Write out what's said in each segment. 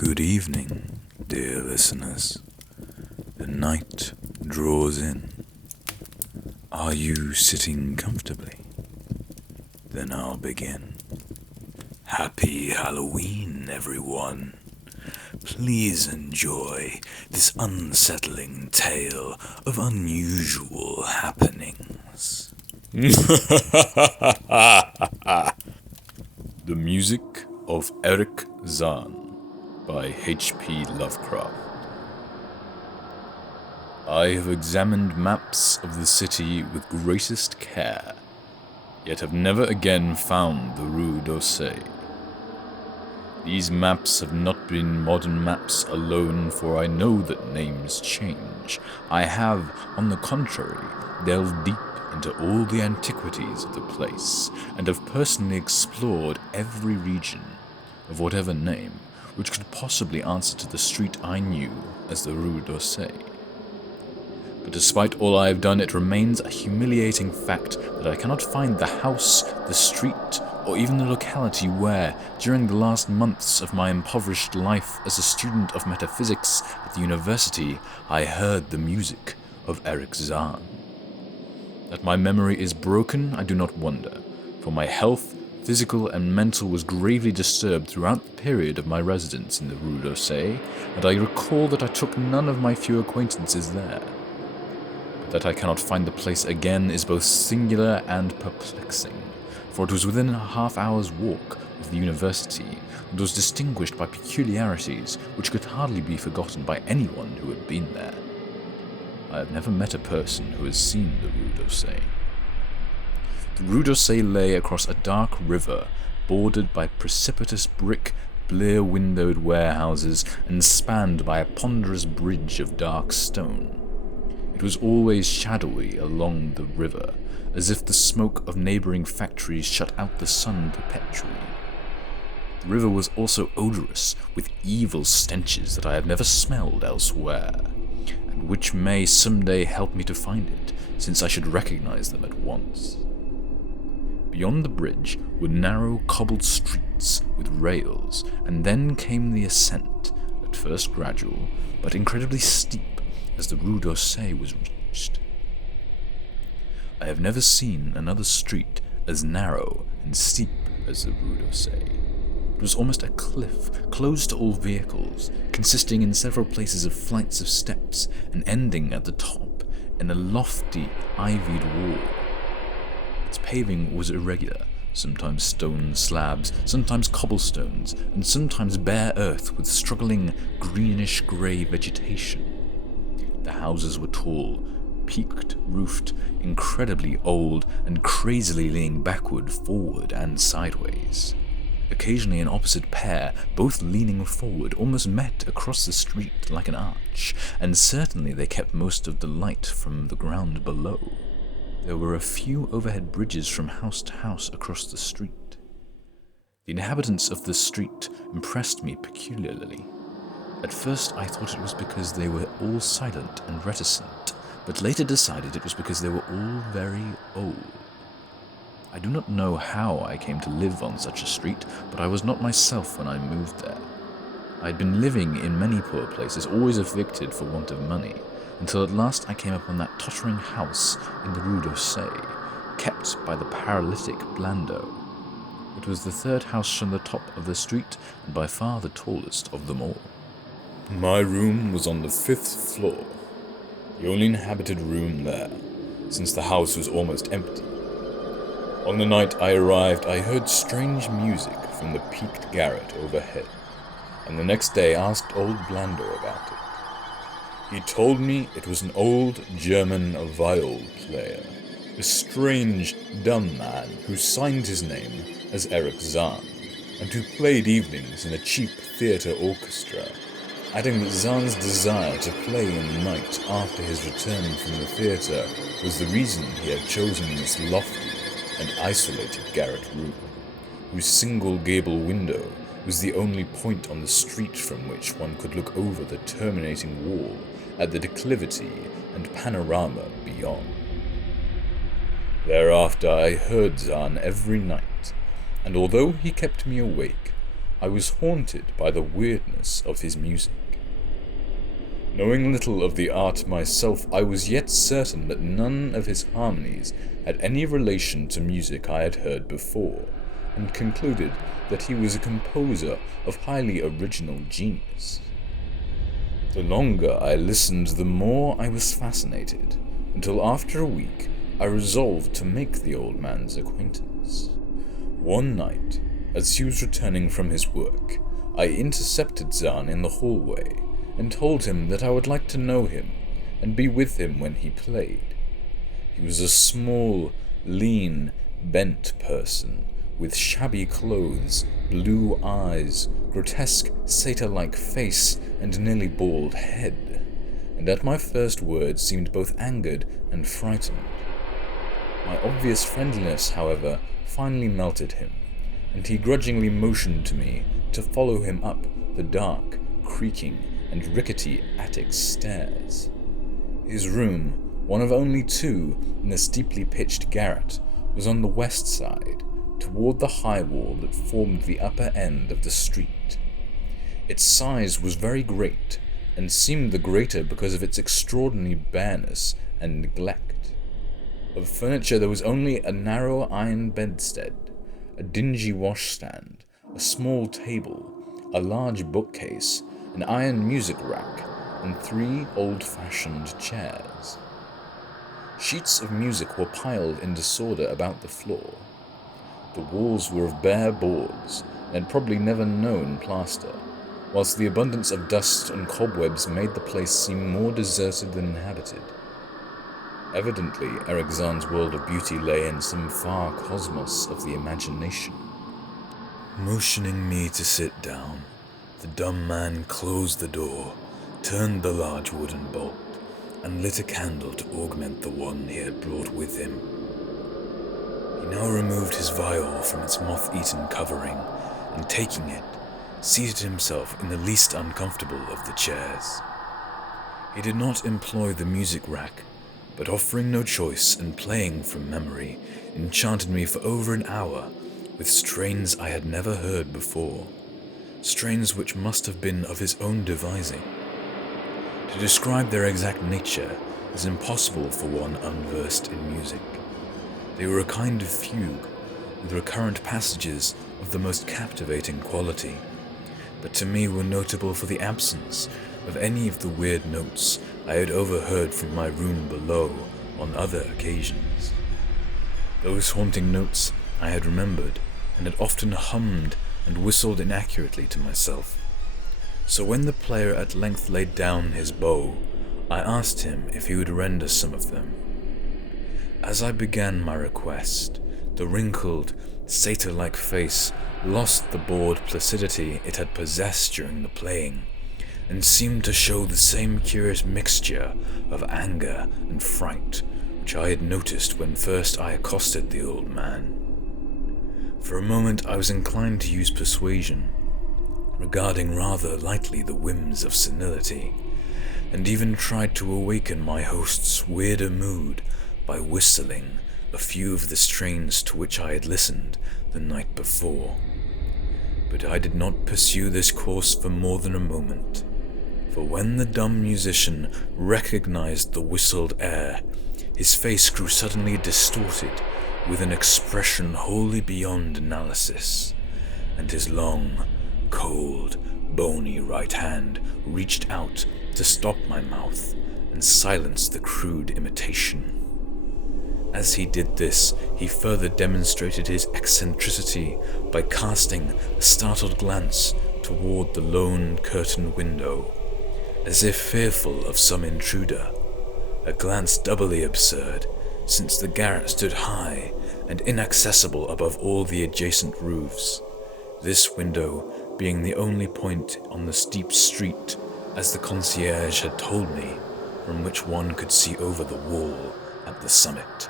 Good evening, dear listeners. The night draws in. Are you sitting comfortably? Then I'll begin. Happy Halloween, everyone. Please enjoy this unsettling tale of unusual happenings. The Music of Erich Zann by H.P. Lovecraft. I have examined maps of the city with greatest care, yet have never again found the Rue d'Orsay. These maps have not been modern maps alone, for I know that names change. I have, on the contrary, delved deep into all the antiquities of the place, and have personally explored every region, of whatever name, which could possibly answer to the street I knew as the Rue d'Orsay. But despite all I have done, it remains a humiliating fact that I cannot find the house, the street, or even the locality where, during the last months of my impoverished life as a student of metaphysics at the university, I heard the music of Erich Zann. That my memory is broken, I do not wonder, for my health, physical and mental, was gravely disturbed throughout the period of my residence in the Rue d'Orsay, and I recall that I took none of my few acquaintances there. But that I cannot find the place again is both singular and perplexing, for it was within a half-hour's walk of the university, and was distinguished by peculiarities which could hardly be forgotten by anyone who had been there. I have never met a person who has seen the Rue d'Orsay. The Rue d'Orsay lay across a dark river, bordered by precipitous brick, blear-windowed warehouses, and spanned by a ponderous bridge of dark stone. It was always shadowy along the river, as if the smoke of neighbouring factories shut out the sun perpetually. The river was also odorous, with evil stenches that I have never smelled elsewhere, and which may someday help me to find it, since I should recognize them at once. Beyond the bridge were narrow cobbled streets with rails, and then came the ascent, at first gradual, but incredibly steep as the Rue d'Orsay was reached. I have never seen another street as narrow and steep as the Rue d'Orsay. It was almost a cliff, closed to all vehicles, consisting in several places of flights of steps, and ending at the top in a lofty, ivied wall. Its paving was irregular, sometimes stone slabs, sometimes cobblestones, and sometimes bare earth with struggling greenish-grey vegetation. The houses were tall, peaked, roofed, incredibly old, and crazily leaning backward, forward, and sideways. Occasionally an opposite pair, both leaning forward, almost met across the street like an arch, and certainly they kept most of the light from the ground below. There were a few overhead bridges from house to house across the street. The inhabitants of the street impressed me peculiarly. At first I thought it was because they were all silent and reticent, but later decided it was because they were all very old. I do not know how I came to live on such a street, but I was not myself when I moved there. I had been living in many poor places, always evicted for want of money, until at last I came upon that tottering house in the Rue d'Orsay, kept by the paralytic Blando. It was the third house from the top of the street, and by far the tallest of them all. My room was on the 5th floor, the only inhabited room there, since the house was almost empty. On the night I arrived, I heard strange music from the peaked garret overhead, and the next day asked old Blando about it. He told me it was an old German viol player, a strange, dumb man who signed his name as Erich Zann, and who played evenings in a cheap theatre orchestra, adding that Zann's desire to play in the night after his return from the theatre was the reason he had chosen this lofty and isolated garret room, whose single gable window was the only point on the street from which one could look over the terminating wall at the declivity and panorama beyond. Thereafter I heard Zann every night, and although he kept me awake, I was haunted by the weirdness of his music. Knowing little of the art myself, I was yet certain that none of his harmonies had any relation to music I had heard before, and concluded that he was a composer of highly original genius. The longer I listened, the more I was fascinated, until after a week I resolved to make the old man's acquaintance. One night, as he was returning from his work, I intercepted Zann in the hallway and told him that I would like to know him and be with him when he played. He was a small, lean, bent person with shabby clothes, blue eyes, grotesque satyr-like face, and nearly bald head, and at my first words seemed both angered and frightened. My obvious friendliness, however, finally melted him, and he grudgingly motioned to me to follow him up the dark, creaking, and rickety attic stairs. His room, one of only two in the steeply pitched garret, was on the west side, toward the high wall that formed the upper end of the street. Its size was very great, and seemed the greater because of its extraordinary bareness and neglect. Of furniture there was only a narrow iron bedstead, a dingy washstand, a small table, a large bookcase, an iron music rack, and 3 old-fashioned chairs. Sheets of music were piled in disorder about the floor. The walls were of bare boards, and had probably never known plaster, whilst the abundance of dust and cobwebs made the place seem more deserted than inhabited. Evidently, Erich Zann's world of beauty lay in some far cosmos of the imagination. Motioning me to sit down, the dumb man closed the door, turned the large wooden bolt, and lit a candle to augment the one he had brought with him. He now removed his viol from its moth-eaten covering, and taking it, seated himself in the least uncomfortable of the chairs. He did not employ the music rack, but offering no choice and playing from memory, enchanted me for over an hour with strains I had never heard before, strains which must have been of his own devising. To describe their exact nature is impossible for one unversed in music. They were a kind of fugue, with recurrent passages of the most captivating quality, but to me were notable for the absence of any of the weird notes I had overheard from my room below on other occasions. Those haunting notes I had remembered, and had often hummed and whistled inaccurately to myself. So when the player at length laid down his bow, I asked him if he would render some of them. As I began my request, the wrinkled, satyr-like face lost the bored placidity it had possessed during the playing, and seemed to show the same curious mixture of anger and fright which I had noticed when first I accosted the old man. For a moment I was inclined to use persuasion, regarding rather lightly the whims of senility, and even tried to awaken my host's weirder mood by whistling a few of the strains to which I had listened the night before. But I did not pursue this course for more than a moment, for when the dumb musician recognized the whistled air, his face grew suddenly distorted with an expression wholly beyond analysis, and his long, cold, bony right hand reached out to stop my mouth and silence the crude imitation. As he did this, he further demonstrated his eccentricity by casting a startled glance toward the lone curtained window, as if fearful of some intruder, a glance doubly absurd, since the garret stood high and inaccessible above all the adjacent roofs, this window being the only point on the steep street, as the concierge had told me, from which one could see over the wall at the summit.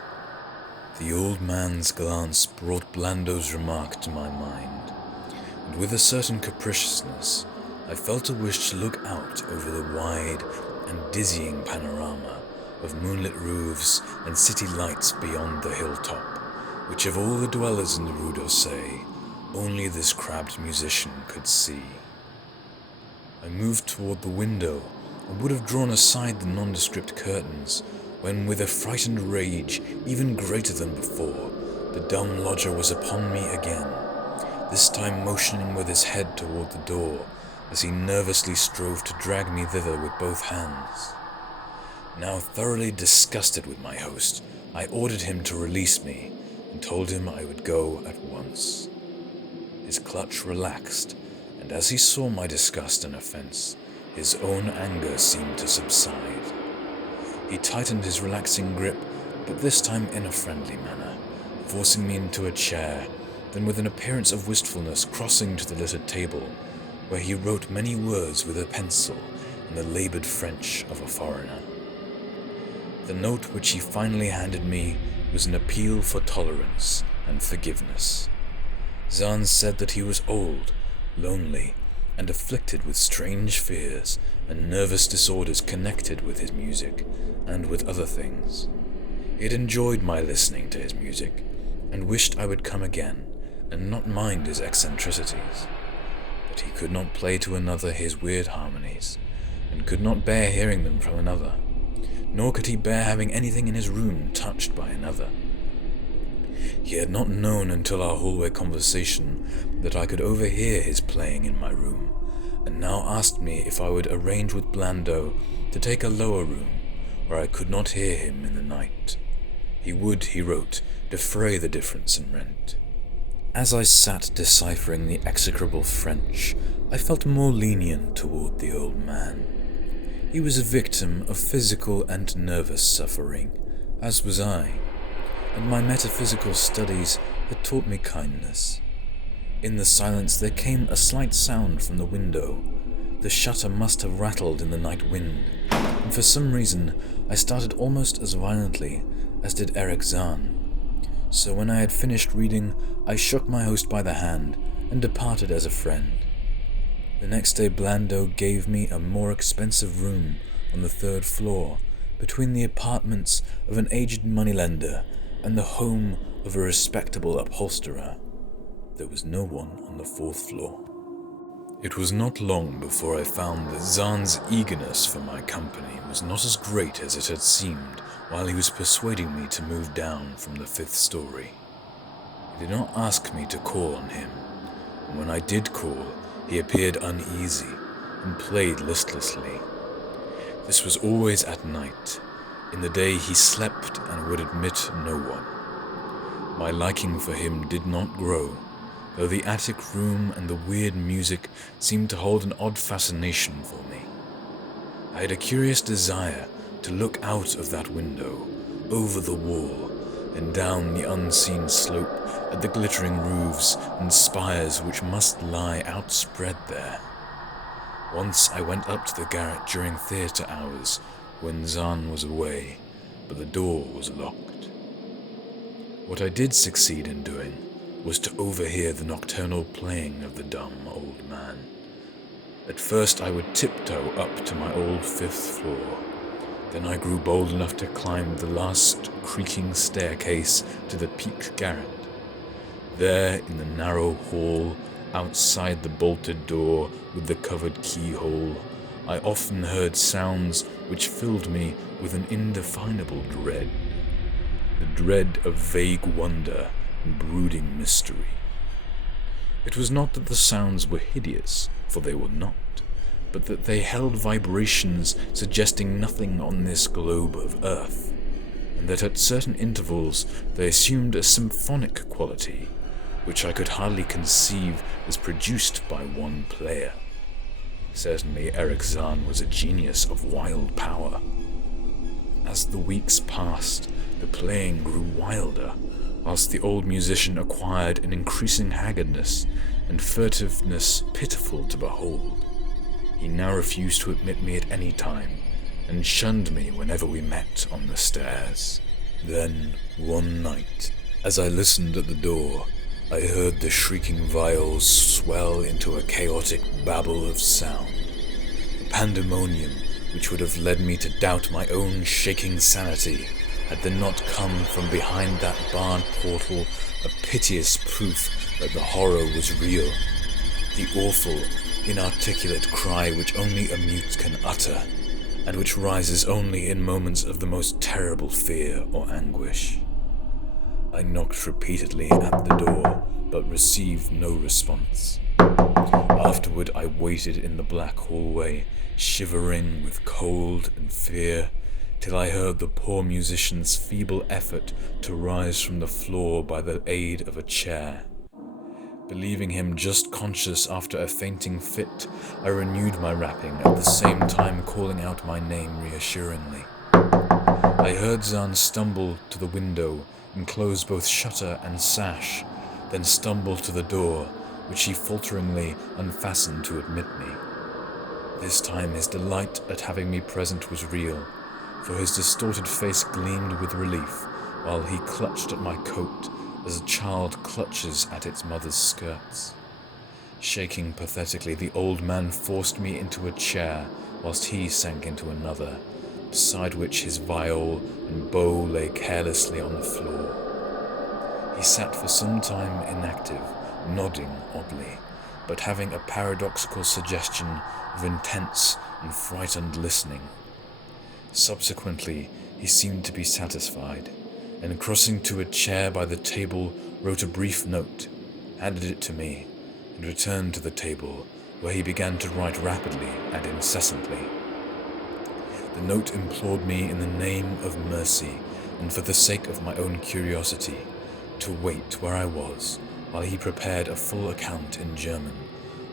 The old man's glance brought Blando's remark to my mind, and with a certain capriciousness, I felt a wish to look out over the wide and dizzying panorama of moonlit roofs and city lights beyond the hilltop, which of all the dwellers in the Rue d'Orsay only this crabbed musician could see. I moved toward the window and would have drawn aside the nondescript curtains when, with a frightened rage even greater than before, the dumb lodger was upon me again, this time motioning with his head toward the door as he nervously strove to drag me thither with both hands. Now thoroughly disgusted with my host, I ordered him to release me and told him I would go at once. His clutch relaxed, and as he saw my disgust and offense, his own anger seemed to subside. He tightened his relaxing grip, but this time in a friendly manner, forcing me into a chair, then with an appearance of wistfulness crossing to the littered table, where he wrote many words with a pencil in the labored French of a foreigner. The note which he finally handed me was an appeal for tolerance and forgiveness. Zann said that he was old, lonely, and afflicted with strange fears and nervous disorders connected with his music and with other things. He had enjoyed my listening to his music and wished I would come again and not mind his eccentricities. But he could not play to another his weird harmonies, and could not bear hearing them from another, nor could he bear having anything in his room touched by another. He had not known until our hallway conversation that I could overhear his playing in my room, and now asked me if I would arrange with Blando to take a lower room where I could not hear him in the night. He would, he wrote, defray the difference in rent. As I sat deciphering the execrable French, I felt more lenient toward the old man. He was a victim of physical and nervous suffering, as was I, and my metaphysical studies had taught me kindness. In the silence there came a slight sound from the window. The shutter must have rattled in the night wind, and for some reason I started almost as violently as did Erich Zann. So when I had finished reading, I shook my host by the hand and departed as a friend. The next day Blando gave me a more expensive room on the 3rd floor, between the apartments of an aged moneylender and the home of a respectable upholsterer. There was no one on the 4th floor. It was not long before I found that Zann's eagerness for my company was not as great as it had seemed while he was persuading me to move down from the 5th story. He did not ask me to call on him, and when I did call, he appeared uneasy and played listlessly. This was always at night. In the day he slept and would admit no one. My liking for him did not grow, though the attic room and the weird music seemed to hold an odd fascination for me. I had a curious desire to look out of that window, over the wall, and down the unseen slope at the glittering roofs and spires which must lie outspread there. Once I went up to the garret during theatre hours when Zann was away, but the door was locked. What I did succeed in doing was to overhear the nocturnal playing of the dumb old man. At first I would tiptoe up to my old 5th floor. Then I grew bold enough to climb the last creaking staircase to the peaked garret. There, in the narrow hall, outside the bolted door with the covered keyhole, I often heard sounds which filled me with an indefinable dread. The dread of vague wonder and brooding mystery. It was not that the sounds were hideous, for they were not, but that they held vibrations suggesting nothing on this globe of earth, and that at certain intervals they assumed a symphonic quality, which I could hardly conceive as produced by one player. Certainly Erich Zann was a genius of wild power. As the weeks passed, the playing grew wilder, whilst the old musician acquired an increasing haggardness and furtiveness pitiful to behold. He now refused to admit me at any time, and shunned me whenever we met on the stairs. Then, one night, as I listened at the door, I heard the shrieking viols swell into a chaotic babble of sound, a pandemonium which would have led me to doubt my own shaking sanity had there not come from behind that barred portal a piteous proof that the horror was real, the awful, inarticulate cry which only a mute can utter, and which rises only in moments of the most terrible fear or anguish. I knocked repeatedly at the door, but received no response. Afterward I waited in the black hallway, shivering with cold and fear, till I heard the poor musician's feeble effort to rise from the floor by the aid of a chair. Believing him just conscious after a fainting fit, I renewed my rapping, at the same time calling out my name reassuringly. I heard Zann stumble to the window and close both shutter and sash, then stumble to the door, which he falteringly unfastened to admit me. This time his delight at having me present was real, for his distorted face gleamed with relief, while he clutched at my coat as a child clutches at its mother's skirts. Shaking pathetically, the old man forced me into a chair, whilst he sank into another, beside which his viol and bow lay carelessly on the floor. He sat for some time inactive, nodding oddly, but having a paradoxical suggestion of intense and frightened listening. Subsequently, he seemed to be satisfied, and crossing to a chair by the table, wrote a brief note, handed it to me, and returned to the table, where he began to write rapidly and incessantly. The note implored me in the name of mercy, and for the sake of my own curiosity, to wait where I was, while he prepared a full account in German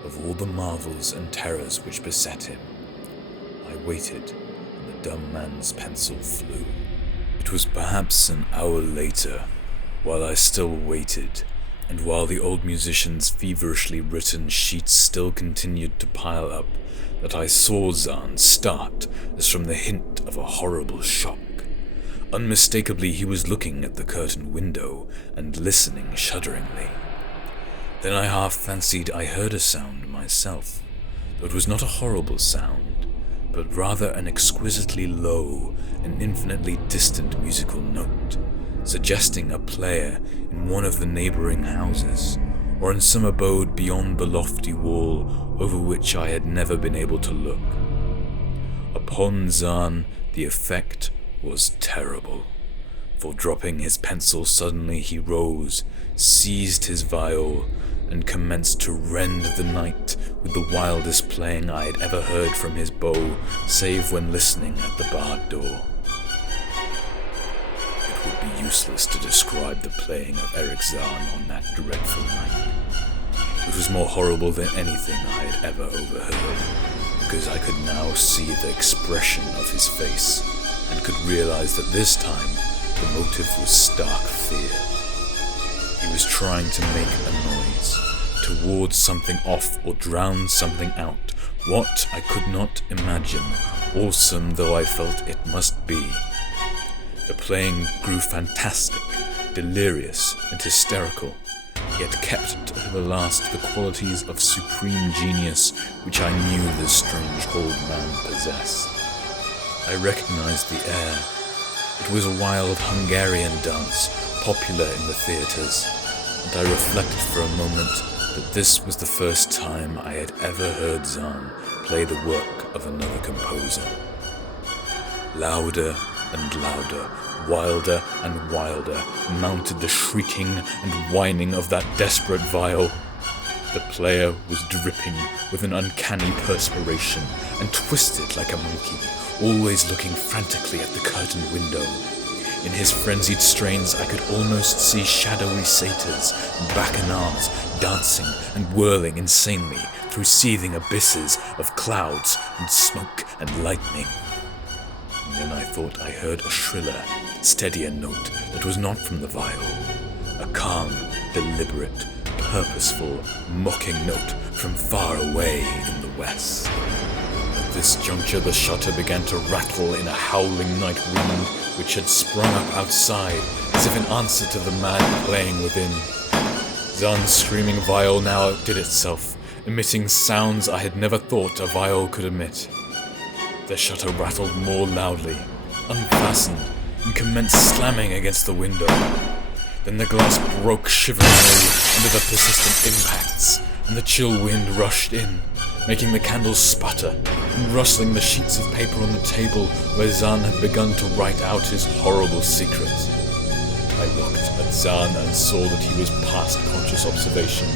of all the marvels and terrors which beset him. I waited, and the dumb man's pencil flew. It was perhaps an hour later, while I still waited, and while the old musician's feverishly written sheets still continued to pile up, that I saw Zann start as from the hint of a horrible shock. Unmistakably he was looking at the curtained window and listening shudderingly. Then I half fancied I heard a sound myself, though it was not a horrible sound, but rather an exquisitely low and infinitely distant musical note, suggesting a player in one of the neighboring houses, or in some abode beyond the lofty wall over which I had never been able to look. Upon Zann the effect was terrible, for dropping his pencil suddenly he rose, seized his viol, and commenced to rend the night with the wildest playing I had ever heard from his bow, save when listening at the barred door. It would be useless to describe the playing of Erich Zann on that dreadful night. It was more horrible than anything I had ever overheard, because I could now see the expression of his face, and could realize that this time the motive was stark fear. He was trying to make a noise, to ward something off or drown something out. What I could not imagine, awesome though I felt it must be. The playing grew fantastic, delirious, and hysterical, yet kept to the last the qualities of supreme genius which I knew this strange old man possessed. I recognized the air. It was a wild Hungarian dance, popular in the theatres, and I reflected for a moment that this was the first time I had ever heard Zann play the work of another composer. Louder and louder, wilder and wilder, mounted the shrieking and whining of that desperate viol. The player was dripping with an uncanny perspiration and twisted like a monkey, always looking frantically at the curtained window. In his frenzied strains I could almost see shadowy satyrs and bacchanals dancing and whirling insanely through seething abysses of clouds and smoke and lightning. And then I thought I heard a shriller, steadier note that was not from the viol, a calm, deliberate, purposeful, mocking note from far away in the west. At this juncture the shutter began to rattle in a howling night wind which had sprung up outside, as if in answer to the mad playing within. Zann's screaming viol now outdid itself, emitting sounds I had never thought a viol could emit. The shutter rattled more loudly, unfastened, and commenced slamming against the window. Then the glass broke shiveringly under the persistent impacts, and the chill wind rushed in, making the candles sputter and rustling the sheets of paper on the table where Zann had begun to write out his horrible secret. I looked at Zann and saw that he was past conscious observation.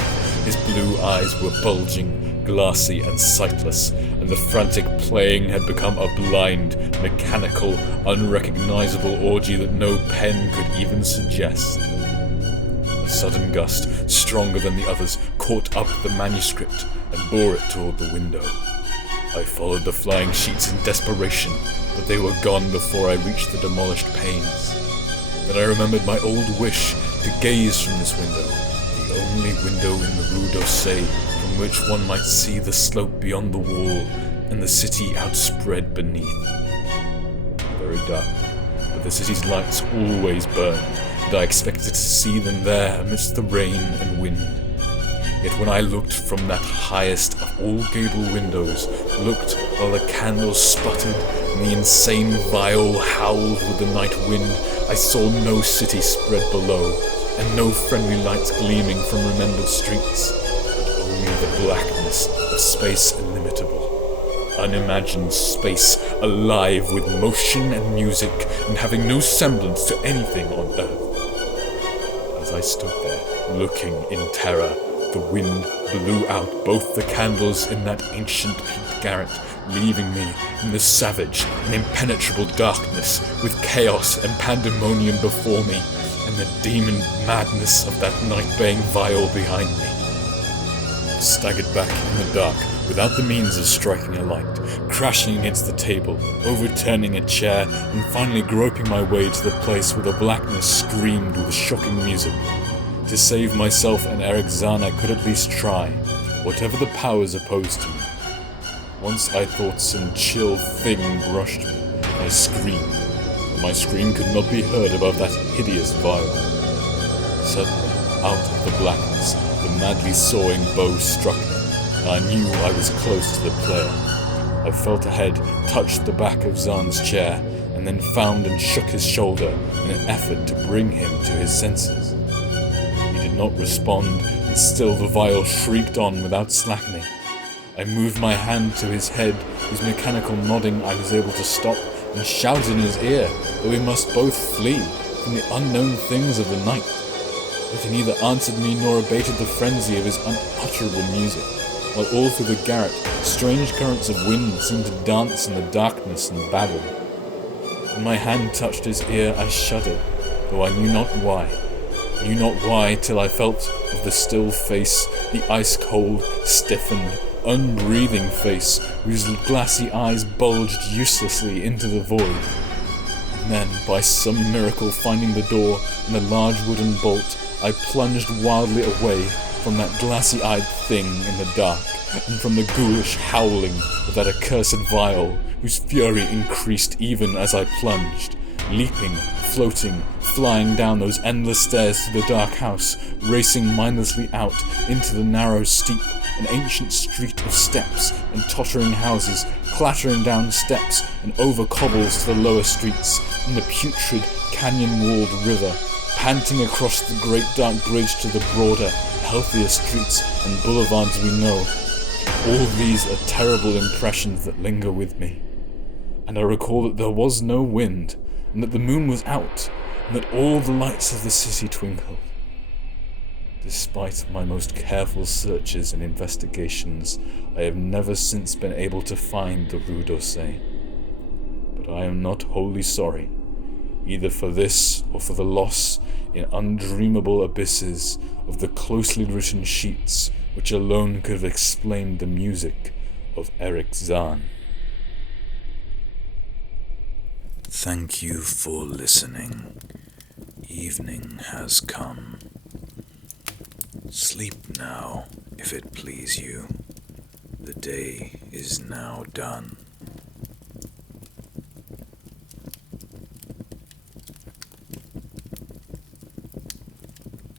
His blue eyes were bulging, glassy and sightless, and the frantic playing had become a blind, mechanical, unrecognizable orgy that no pen could even suggest. A sudden gust, stronger than the others, caught up the manuscript and bore it toward the window. I followed the flying sheets in desperation, but they were gone before I reached the demolished panes. Then I remembered my old wish to gaze from this window, the only window in the Rue d'Orsay from which one might see the slope beyond the wall and the city outspread beneath. Very dark, but the city's lights always burned, and I expected to see them there amidst the rain and wind. Yet when I looked from that highest of all gable windows, looked while the candles sputtered and the insane viol howled with the night wind, I saw no city spread below, and no friendly lights gleaming from remembered streets, but only the blackness of space illimitable. Unimagined space, alive with motion and music, and having no semblance to anything on earth. As I stood there, looking in terror, the wind blew out both the candles in that ancient peaked garret, leaving me in the savage and impenetrable darkness, with chaos and pandemonium before me, and the demon madness of that night-baying viol behind me. I staggered back in the dark, without the means of striking a light, crashing against the table, overturning a chair, and finally groping my way to the place where the blackness screamed with shocking music. To save myself and Erich Zann, I could at least try, whatever the powers opposed to me. Once I thought some chill thing brushed me, I screamed, but my scream could not be heard above that hideous viol. Suddenly, out of the blackness, the madly sawing bow struck me, and I knew I was close to the player. I felt a head touch the back of Zann's chair, and then found and shook his shoulder in an effort to bring him to his senses. He did not respond, and still the viol shrieked on without slackening. I moved my hand to his head, whose mechanical nodding I was able to stop, and shouted in his ear that we must both flee from the unknown things of the night. But he neither answered me nor abated the frenzy of his unutterable music, while all through the garret strange currents of wind seemed to dance in the darkness and babble. When my hand touched his ear, I shuddered, though I knew not why. Knew not why, till I felt of the still face, the ice-cold, stiffened, unbreathing face, whose glassy eyes bulged uselessly into the void. And then, by some miracle finding the door and the large wooden bolt, I plunged wildly away from that glassy-eyed thing in the dark, and from the ghoulish howling of that accursed viol, whose fury increased even as I plunged, leaping, floating, flying down those endless stairs to the dark house, racing mindlessly out into the narrow, steep, and ancient street of steps and tottering houses, clattering down steps and over cobbles to the lower streets, and the putrid, canyon-walled river, panting across the great dark bridge to the broader, healthier streets and boulevards we know. All these are terrible impressions that linger with me, and I recall that there was no wind, and that the moon was out, and that all the lights of the city twinkled. Despite my most careful searches and investigations, I have never since been able to find the Rue d'Orsay. But I am not wholly sorry, either for this or for the loss in undreamable abysses of the closely written sheets which alone could have explained the music of Erich Zann. Thank you for listening. Evening has come. Sleep now, if it please you. The day is now done.